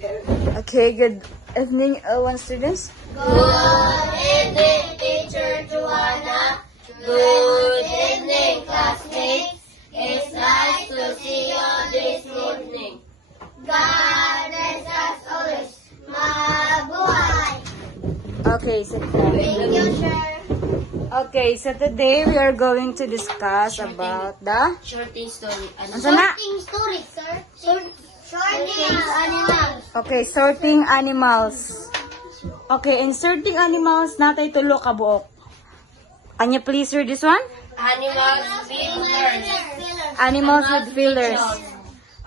Okay, good evening, L1 students. Good evening, Teacher Joanna. Good evening, classmates. It's nice to see you this evening. God bless us always. Mabuhay. Okay, Thank you, sir. okay, so today we are going to discuss about the... Shorting story. Ano na? Shorting story, sir. Shorting animals. Okay, sorting animals. Okay, in sorting animals, natay tulo ka buok. Can you please read this one? Animals with fillers. Animals with fillers.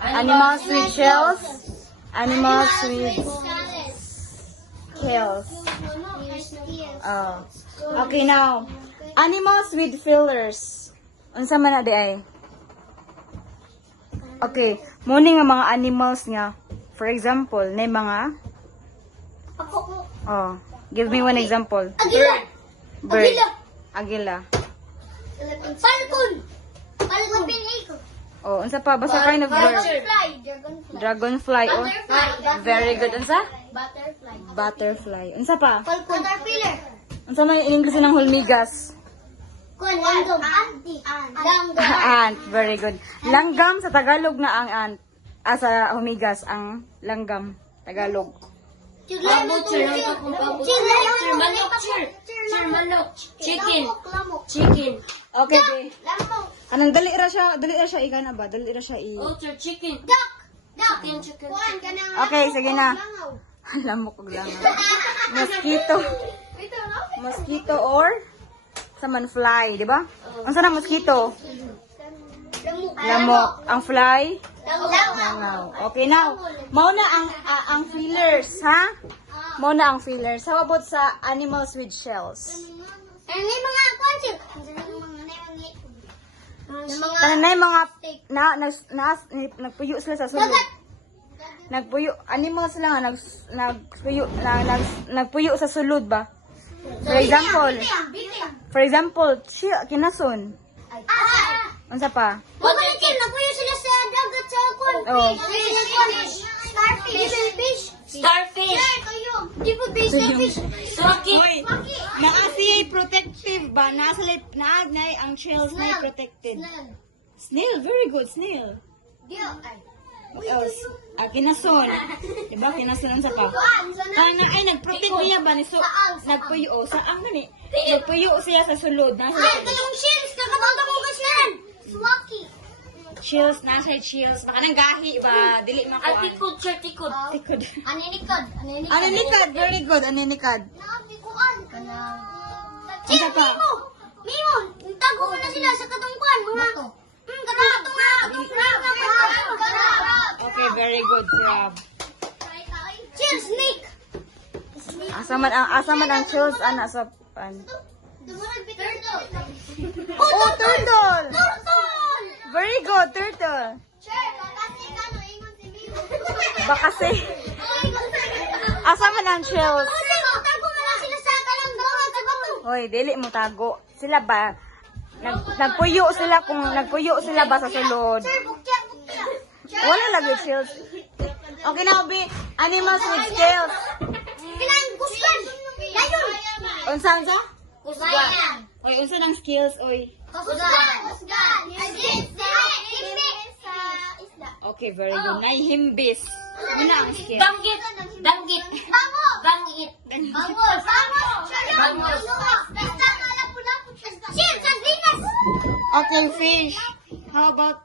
Animals with shells. Animals with scales. Oh. Okay, now. Animals with fillers. Unsa man na di ay? Okay, muna nga mga animals nga. For example, na mga... Oh, give me one example. Agila. Bird. Agila. Falcon. Falcon piniko. Oh, unsa pa? Basta kind of bird. Dragonfly. Dragonfly. Oh, very good. Unsa? Butterfly. Butterfly. Unsa pa? Falcon. Caterpillar. Unsa may in English ng hulmigas? Langgam. Ant. Very good. Langgam sa Tagalog na ang ant. Sa humigas ang langgam. Tagalog. Chicken. Okay, be. Anong dali ra siya ikana ba? Dali ra siya i... Chicken. Duck. Chicken. Okay, sige na. Alam mo kog lang. Mosquito. Mosquito or saman fly, di ba? Ang sana mosquito? Lamok. Ang fly? Langaw. Okay, now. Mauna ang feelers, ha? Mauna ang feelers. How about sa animals with shells? Tanay mga nagpuyo sila sa sulod. Nagpuyo animals lang nagpuyo sa sulod ba? For example, kinason. Unsa pa? Napuyo sila sa dagat sa kon. Oh. Starfish. Di po ba starfish? Hoy, naasiy protective ba? Na ang shells na protected. Snail, very good, snail. What else? Kinason. Diba, kinason sa pa? Ay, nag-protect niya ba? Nagpuyo. Saan gani? Nagpuyo siya sa sulod. Ay, kayong shields. Kakatanda mo ba siya? Swaki. Chills, nasa chills. Baka nang gahi ba? Dili makuha. Tikod, sir, tikod. Tikod. Aninikod. Aninikad, very good. Aninikad. Nakapikuan. Ano pa? Mimo, tago na sila sa katungkuan. Mga katong Okay, very good, crab. Chill, snake. Asa man ang chills ana sa pan. Turtle. Oh, turtle. Turtle. Very good, turtle. Sir, kasi kano ingon si Mimo. Baka si asa man ang chills. Tago na lang sila sa kalanggangan sa bato. Hoy, dili mo tago. Sila ba nagpuyo sila ba sa sulod? Sir, bukya. Wala lagi chills. Okay na, be. Animals with scales. Kailangan kusgan. Layon. Unsa? Kusgan. Oy, unsa nang skills, oy? Kusgan. Okay, very good. Nay himbis. Muna ang skill. Danggit. Bango. Bangit. Bangos. Basta malapu-lapu. Chill, sardinas. Okay, fish. How about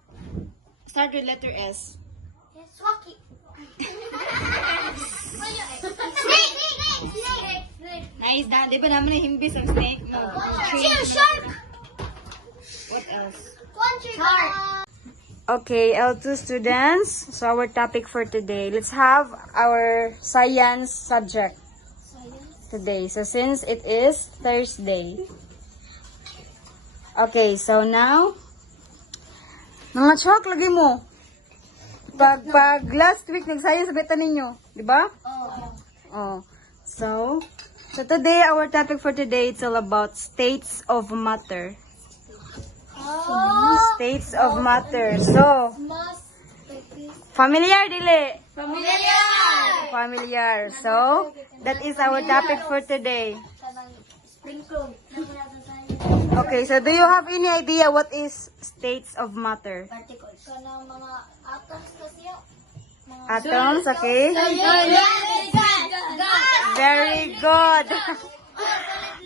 start with letter S? Swaki. Snake. Nice, da. Di ba naman na himbis ang snake? No. Chill, shark. What else? Shark. Okay, L2 students. So our topic for today, let's have our science subject today. So since it is Thursday. Okay, so now, mga chalk lagi mo. Pag last week nag-science sabitan ninyo, di ba? Oh. So today our topic for today it's all about states of matter. States of matter. So, familiar dili? Familiar! familiar. So, that is our topic for today. Sprinkle. Okay, so do you have any idea what is states of matter? Particles. Kanang mga atoms kasi yun. Atoms, okay? Very good.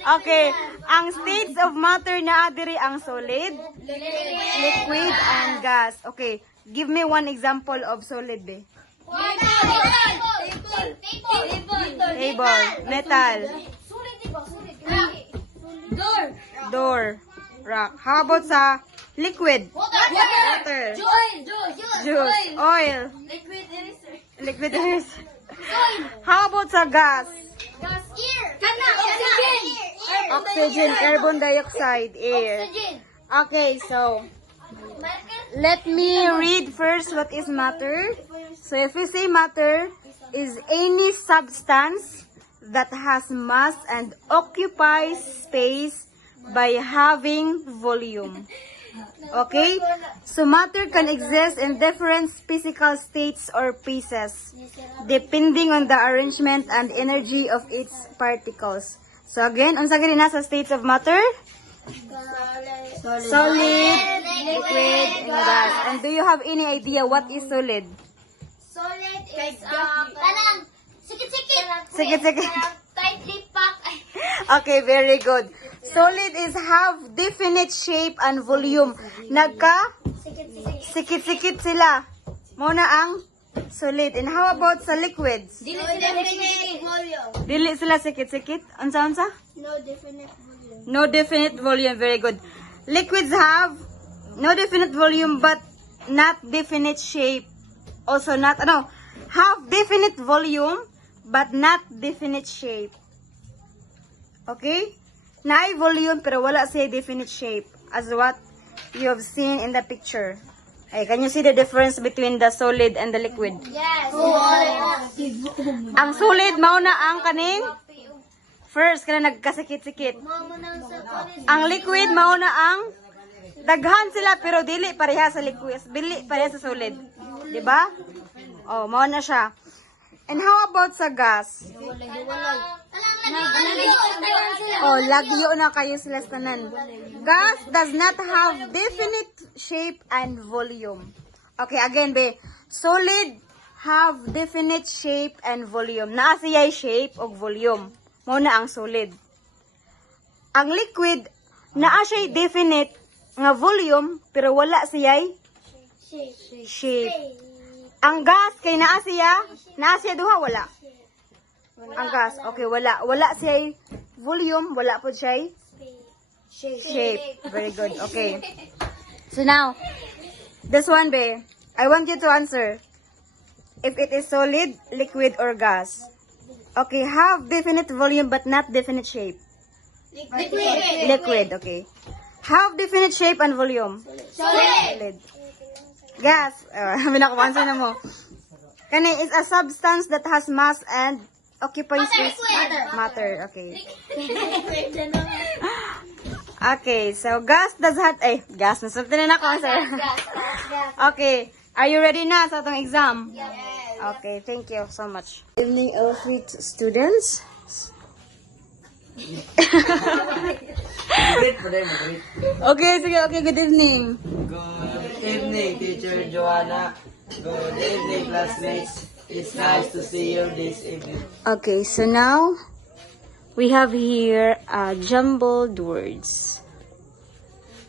Okay, ang states of matter na diri ang solid, liquid, and gas. Okay, give me one example of solid, be. Table, metal, door, rock. How about sa liquid? Water, juice, oil, liquid eraser. How about sa gas? Oxygen, carbon dioxide, air. Okay, so let me read first what is matter. So if we say matter is any substance that has mass and occupies space by having volume. Okay? So matter can exist in different physical states or pieces depending on the arrangement and energy of its particles. So again, unsa gani nasa states of matter? Solid, liquid, and gas. And do you have any idea what is solid? Solid is kanang sikit-sikit. Sikit-sikit. Tightly packed. Okay, very good. Solid is have definite shape and volume. Nagka Sikit-sikit. sikit-sikit sila. Muna ang solid. And how about sa liquids? No definite volume. Dili sila sikit-sikit. Unsa-unsa? No definite volume. No definite volume. Very good. Liquids have no definite volume but not definite shape. Also not, have definite volume but not definite shape. Okay? Naay volume pero wala siya definite shape as what you have seen in the picture. Ay, can you see the difference between the solid and the liquid? Yes. Ang solid mao na ang kaning first kana nagkasikit-sikit. Mama nang sa college. Ang liquid mao na ang daghan sila pero dili pareha sa liquid, dili pareha sa solid. 'Di ba? Oh, mao na siya. And how about sa gas? Oh, lagyo na kayo sila sa tanan. Gas does not have definite shape and volume. Okay, again, be. Solid have definite shape and volume. Naa siya'y shape o volume. Mao na ang solid. Ang liquid, naa siya'y definite nga volume, pero wala siya'y shape. Ang gas, kay naa siya duha, wala. Ang gas, okay, wala. Wala siya'y volume, wala po siya'y shape. Very good, okay. So now, this one, be, I want you to answer if it is solid, liquid, or gas. Okay, have definite volume but not definite shape. Liquid, okay. Have definite shape and volume. Solid. Gas. Answer na mo. Kani is a substance that has mass and occupies space. Matter. Okay. Okay, so gas does have gas na sabtin na ako, sir. Okay. Are you ready na sa atong exam? Yes. Okay, thank you so much. Good evening, L3 students. Okay, sige, okay, good evening. Good evening, Teacher Joanna. Good evening, classmates. It's nice to see you this evening. Okay, so now we have here jumbled words.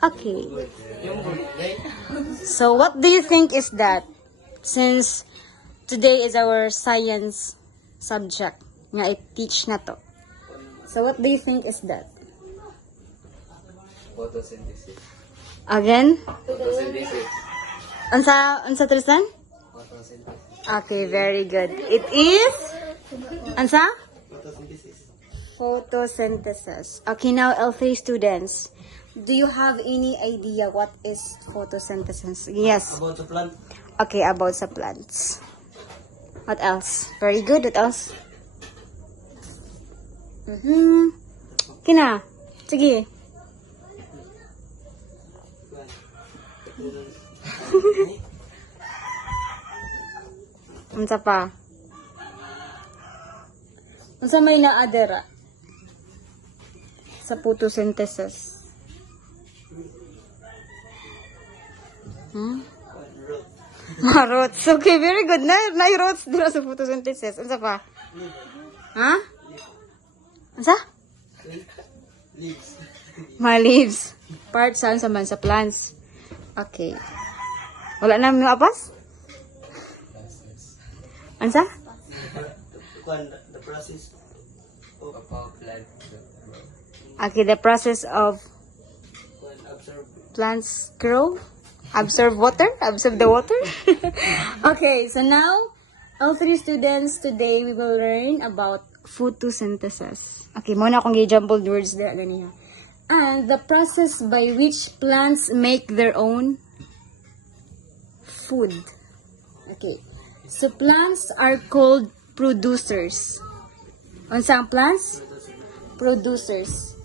Okay. So what do you think is that? Since today is our science subject nga i-teach na to. So what do you think is that? Photosynthesis. Again? Photosynthesis. Unsa Tristan? Photosynthesis. Okay, very good. It is Ansa? Photosynthesis. Photosynthesis. Okay, now L3 students, do you have any idea what is photosynthesis? Yes. About the plant. Okay, about sa plants. What else? Very good. What else? Kina. Sige. Unsa pa? Unsa may naadera sa photosynthesis? Mga roots. Okay, very good. Na roots dira sa photosynthesis. Unsa pa? Ha? Unsa? Leaves. Mga leaves. Part saan sa man sa plants. Okay. Wala na mo apas? Unsa? The process of plant. Okay, the process of Absorb. plants grow. Absorb water? Absorb the water? Okay, so now, all three students, today we will learn about photosynthesis. Okay, muna akong i-jumbled words there. Ganiya. And the process by which plants make their own food. Okay. So plants are called producers. Unsang plants? Producers.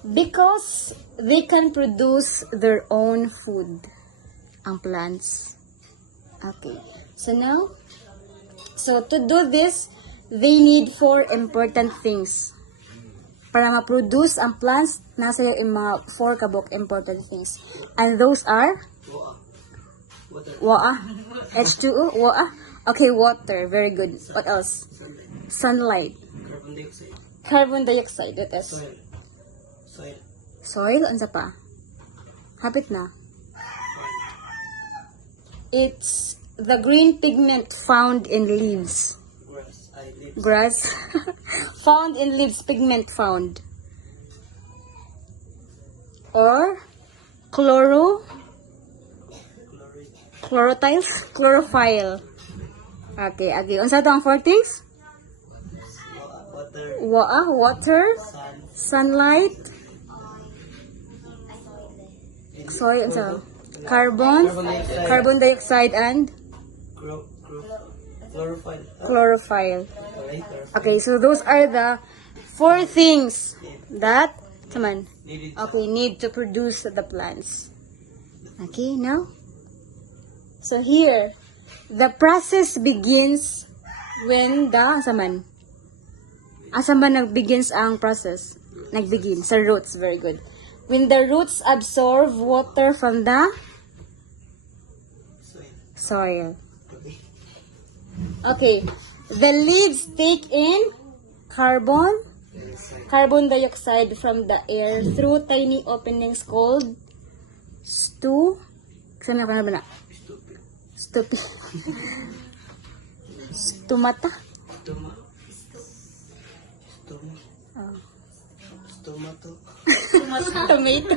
Because they can produce their own food. Ang plants. Okay. So now, so to do this, they need 4 important things. Para ma-produce ang plants, nasa yung mga 4 kabok important things. And those are? Water. Water. H2O? Water. Okay, water. Very good. What else? Sunlight. Carbon dioxide. Carbon dioxide. What else? Soil. Soil. Soil. Ansa pa? Hapit na. It's the green pigment found in leaves. Grass. Leaves. Grass. Found in leaves. Pigment found. Or chlorotyle. Chlorophyll. Okay, okay. Unsa to ang 4 things? Water. Water. Sun. Sunlight. Soil. Unsa? Carbon dioxide and Chlorophyll. chlorophyll. Alright. Okay, so those are the 4 things that Needed. need to produce the plants. Okay, now? So here, the process begins when asa man nagbegins ang process? Nagbegin sa roots, very good. When the roots absorb water from the soil. Okay, the leaves take in carbon dioxide from the air through tiny openings called stomata. Stoma. Oh. Stomato. Tomato.